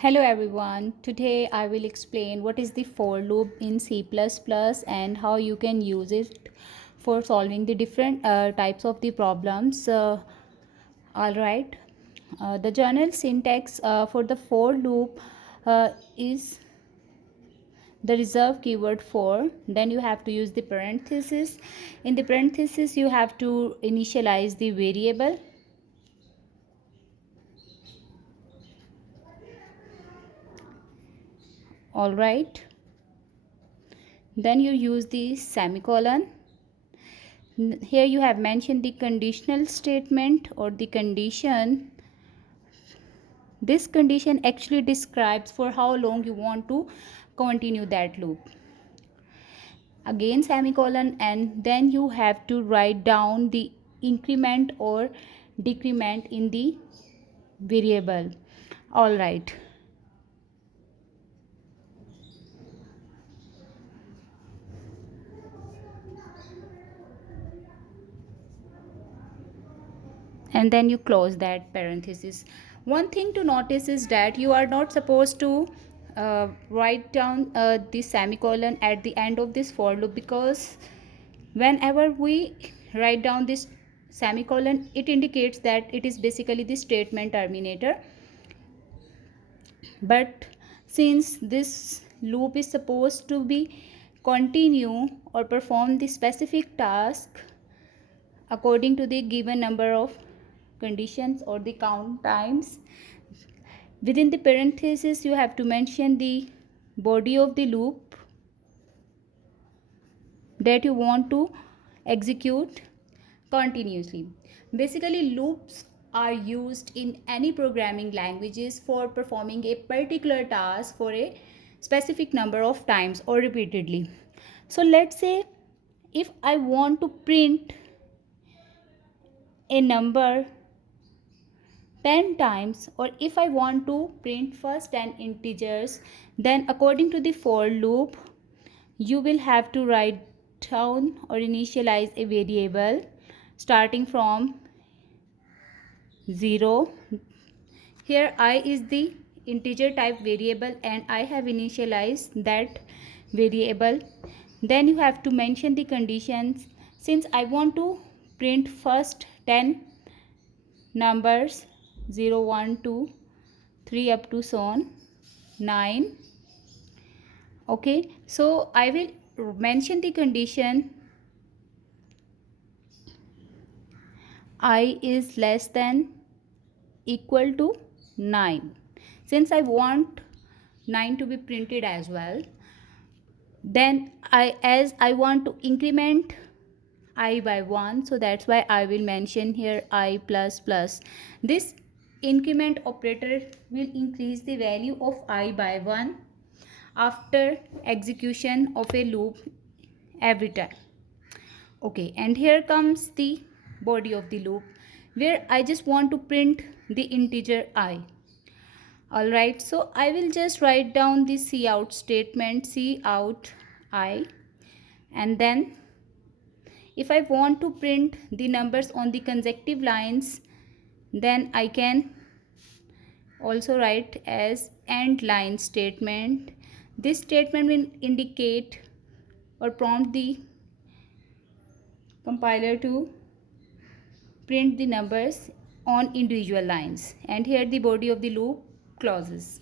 Hello everyone. Today I will explain what is the for loop in C++ and how you can use it for solving the different types of the problems. All right. The general syntax for the for loop is the reserve keyword for. Then you have to use the parenthesis. In the parenthesis you have to initialize the variable. All right. Then you use the semicolon. Here you have mentioned the conditional statement or the condition. This condition actually describes for how long you want to continue that loop. Again semicolon, and then you have to write down the increment or decrement in the variable. All right. And then you close that parenthesis. One thing to notice is that you are not supposed to write down the semicolon at the end of this for loop, because whenever we write down this semicolon, it indicates that it is basically the statement terminator. But since this loop is supposed to be continue or perform the specific task according to the given number of conditions or the count times, within the parenthesis you have to mention the body of the loop that you want to execute continuously. Basically loops are used in any programming languages for performing a particular task for a specific number of times or repeatedly. So let's say if I want to print a number 10 times, or if I want to print first 10 integers, then according to the for loop you will have to write down or initialize a variable starting from 0. Here I is the integer type variable and I have initialized that variable. Then you have to mention the conditions. Since I want to print first 10 numbers 0 1 2 3 up to so on 9. Okay, so I will mention the condition I is less than equal to 9. Since I want 9 to be printed as well, then as I want to increment I by 1, so that's why I will mention here I plus plus. This increment operator will increase the value of I by 1 after execution of a loop every time. Okay, and here comes the body of the loop where I just want to print the integer I. Alright, so I will just write down the cout statement, cout I, and then if I want to print the numbers on the consecutive lines, then I can also write as end line statement. This statement will indicate or prompt the compiler to print the numbers on individual lines, and here the body of the loop closes.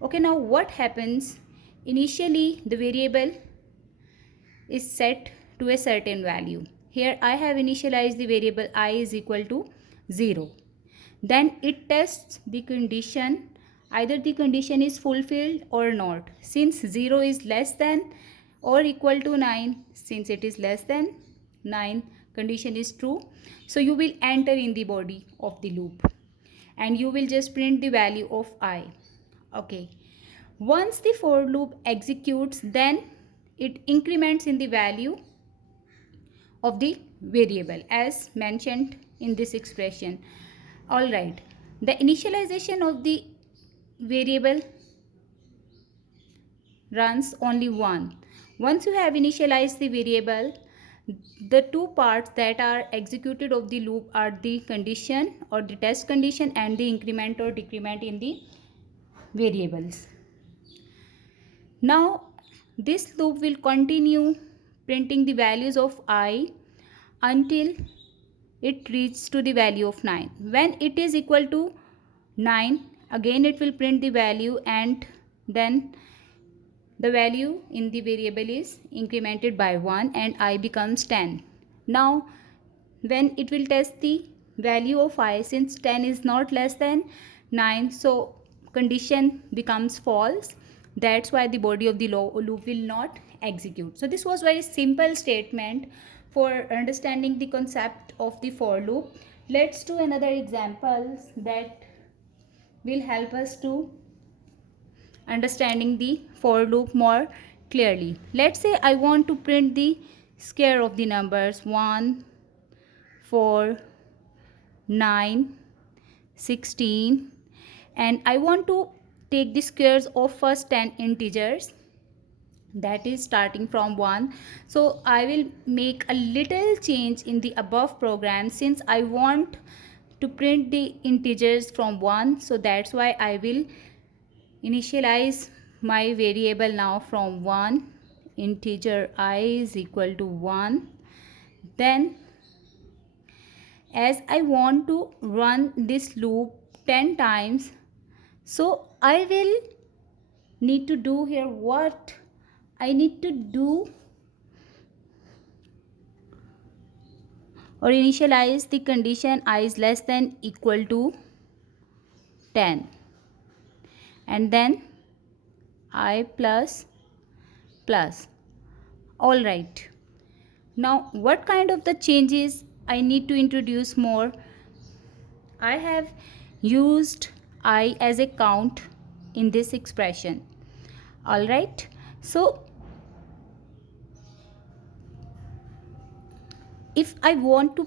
Okay, now what happens? Initially the variable is set to a certain value. Here I have initialized the variable I is equal to 0. Then it tests the condition, either the condition is fulfilled or not. Since 0 is less than or equal to 9, since it is less than 9, condition is true, so you will enter in the body of the loop and you will just print the value of I. Okay, once the for loop executes, then it increments in the value of the variable as mentioned in this expression. All right, the initialization of the variable runs only one. Once you have initialized the variable, the two parts that are executed of the loop are the condition or the test condition and the increment or decrement in the variables. Now this loop will continue printing the values of I until it reaches to the value of 9. When it is equal to 9, again it will print the value, and then the value in the variable is incremented by 1 and I becomes 10. Now when it will test the value of I, since 10 is not less than 9, so condition becomes false. That's why the body of the loop will not execute. So this was very simple statement for understanding the concept of the for loop. Let's do another example that will help us to understanding the for loop more clearly. Let's say I want to print the square of the numbers 1, 4, 9, 16, and I want to take the squares of first 10 integers, that is starting from 1. So I will make a little change in the above program since I want to print the integers from 1. So that's why I will initialize my variable now from 1, integer I is equal to 1. Then as I want to run this loop 10 times, so I will need to do here what I need to do, or initialize the condition I is less than equal to 10, and then I plus plus. All right, now what kind of the changes I need to introduce more? I have used I as a count in this expression. All right, so if I want to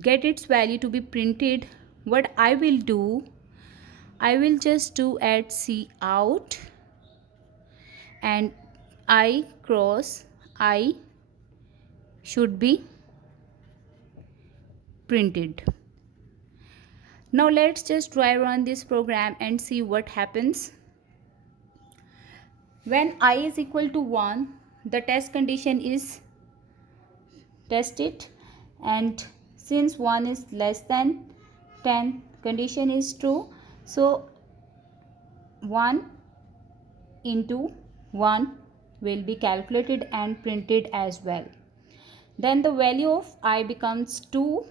get its value to be printed, what I will do, I will just do at cout and I cross I should be printed. Now let's just try run this program and see what happens. When I is equal to 1, the test condition is tested, and since 1 is less than 10, condition is true. So 1 into 1 will be calculated and printed as well. Then the value of I becomes 2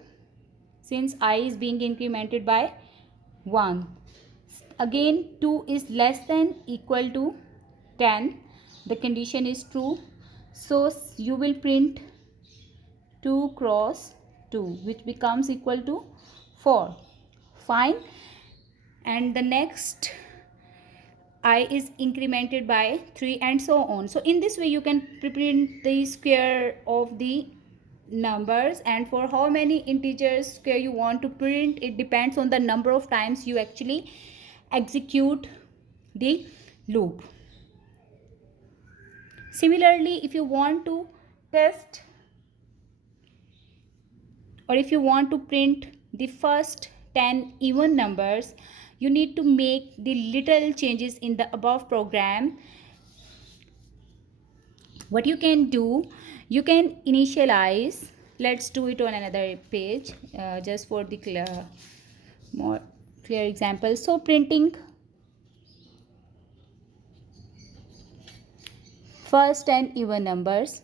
since I is being incremented by 1. Again 2 is less than equal to 10. The condition is true. So you will print 2 cross 2, which becomes equal to 4. Fine. And the next I is incremented by 3 and so on. So in this way you can print the square of the numbers, and for how many integers square you want to print, it depends on the number of times you actually execute the loop. Similarly, if you want to test, or if you want to print the first 10 even numbers, you need to make the little changes in the above program. What you can do, you can initialize, let's do it on another page just for the more clear example. So printing first 10 even numbers.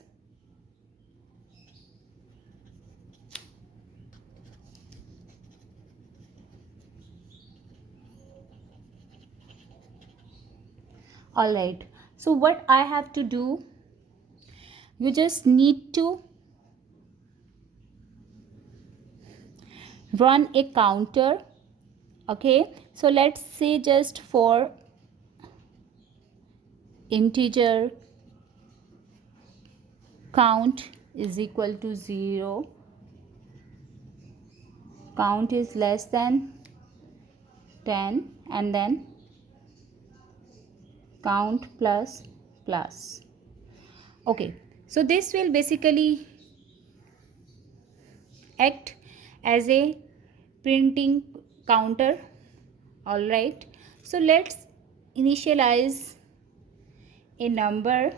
All right, so what I have to do, you just need to run a counter. Okay, so let's say just for integer count is equal to 0, count is less than 10, and then count plus plus. Okay, so this will basically act as a printing counter. All right, So let's initialize a number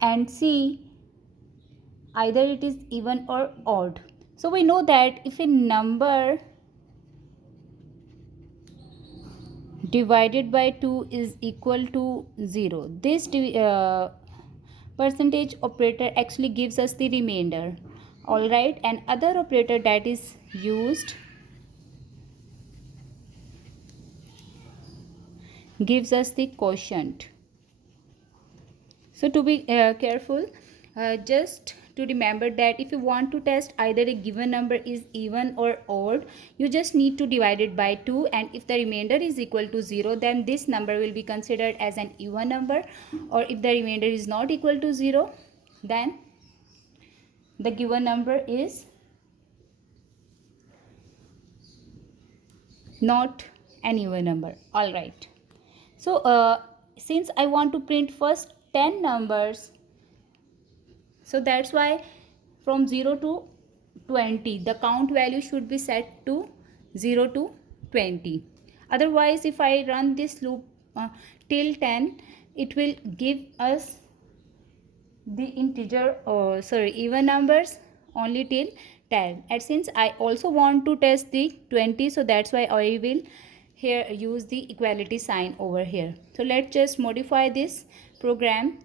and see either it is even or odd. So we know that if a number divided by 2 is equal to 0, this percentage operator actually gives us the remainder. Alright, and other operator that is used gives us the quotient. So to be careful, just to remember that if you want to test either a given number is even or odd, you just need to divide it by 2, and if the remainder is equal to 0, then this number will be considered as an even number, or if the remainder is not equal to 0, then the given number is not an even number. All right. So since I want to print first 10 numbers, so that's why from 0 to 20 the count value should be set to 0 to 20. Otherwise, if I run this loop till 10, it will give us the integer, even numbers only till 10. And since I also want to test the 20, so that's why I will here use the equality sign over here. So let's just modify this program.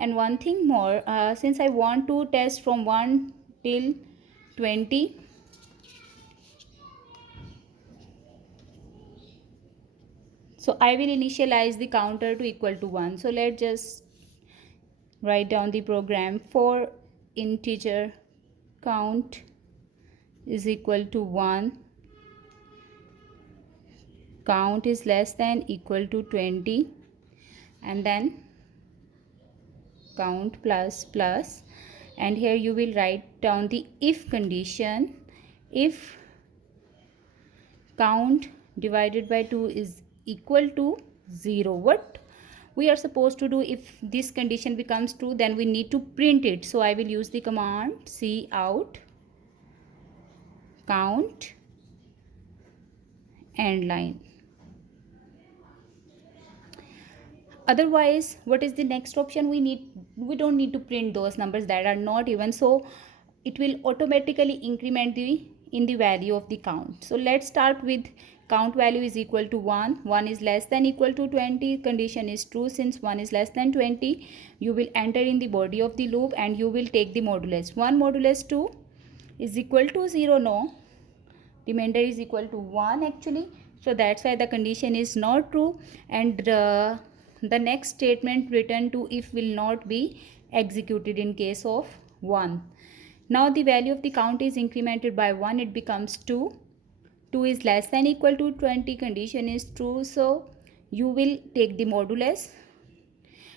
And one thing more, since I want to test from 1 till 20, so I will initialize the counter to equal to 1. So let's just write down the program. For integer count is equal to 1, count is less than equal to 20, and then count plus plus, and here you will write down the if condition. If count divided by 2 is equal to 0, what we are supposed to do? If this condition becomes true, then we need to print it. So I will use the command cout count end line. Otherwise, what is the next option? We don't need to print those numbers that are not even, so it will automatically increment in the value of the count. So let's start with count value is equal to 1. 1 is less than equal to 20. Condition is true. Since 1 is less than 20, you will enter in the body of the loop and you will take the modulus. 1 modulus 2 is equal to 0. No, remainder is equal to 1 actually. So that's why the condition is not true, and the next statement return to if will not be executed in case of 1. Now the value of the count is incremented by 1. It becomes 2. 2 is less than equal to 20. Condition is true. So you will take the modulus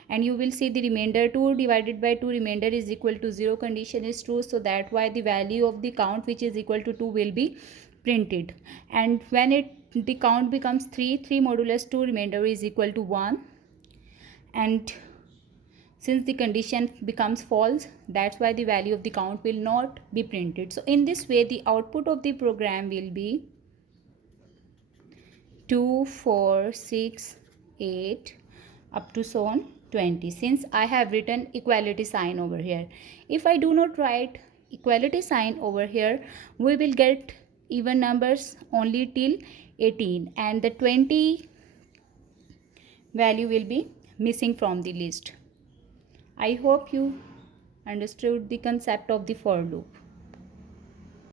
and you will see the remainder 2 divided by 2. Remainder is equal to 0. Condition is true. So that's why the value of the count, which is equal to 2, will be printed. And when the count becomes 3, 3 modulus 2, remainder is equal to 1. And since the condition becomes false, that's why the value of the count will not be printed. So in this way, the output of the program will be 2, 4, 6, 8 up to so on 20. Since I have written equality sign over here, if I do not write equality sign over here, we will get even numbers only till 18, and the 20 value will be missing from the list. I hope you understood the concept of the for loop.